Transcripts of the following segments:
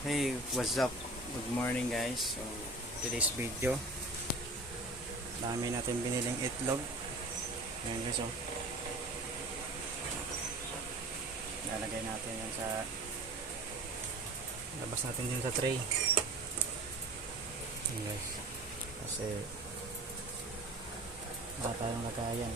Hey, what's up? Good morning guys. So, today's video, dami natin biniling itlog. Ayan guys, oh. Lalagay natin yan sa labas natin yun sa tray. Ayan guys. Kasi wala tayong lagayan.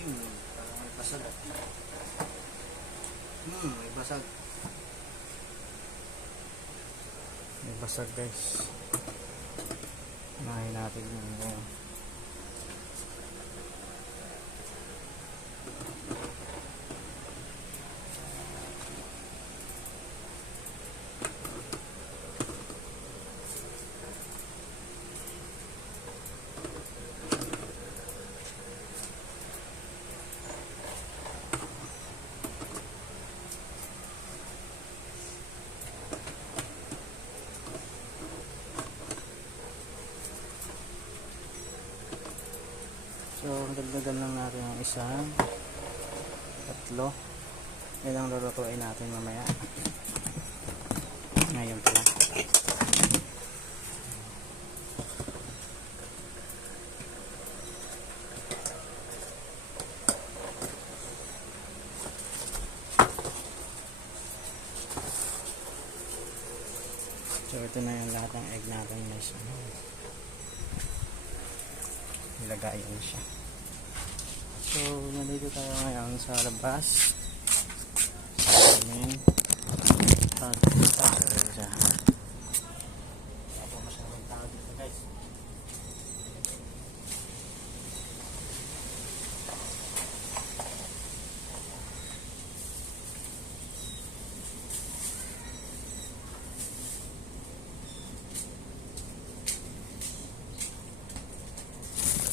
Parang may basag. May basag. May basag guys. Unahin natin yung so, dagdagan lang natin ang isang tatlo. Yan ang lulutuin natin mamaya. Ngayon pala. So, ito na yung lahat ng egg natin guys. Ilagay na siya. So, nandito tayo ngayon sa labas. Amen. Siya. Ako masyadong tao dito guys.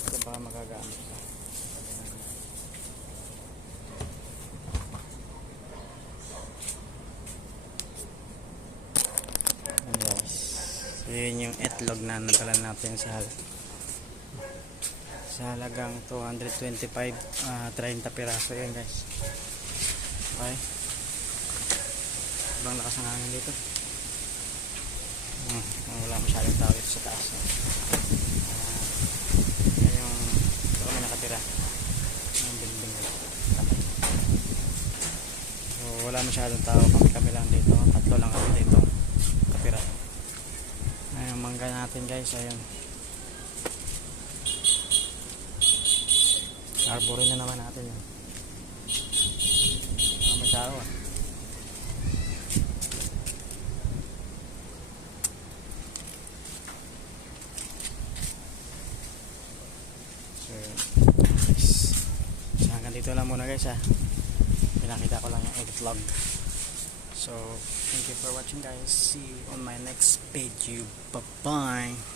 Ito ba magagamit sa so, yun yung itlog na nadala natin sa halagang 225 30 piraso yan guys. Okay, ibang lakas ng hangin dito. Wala masyadong tao dito sa taas. Yan yung kami nakatira ng building. So wala masyadong tao, kami lang dito, tatlo lang kami dito katira. Ayun, mangga natin guys, ayun. Arborin na naman natin yun. May tao ah. So, hanggang dito lang muna guys ah. Pinakita ko lang yung itlog. So, thank you for watching guys. See you on my next video. Bye-bye.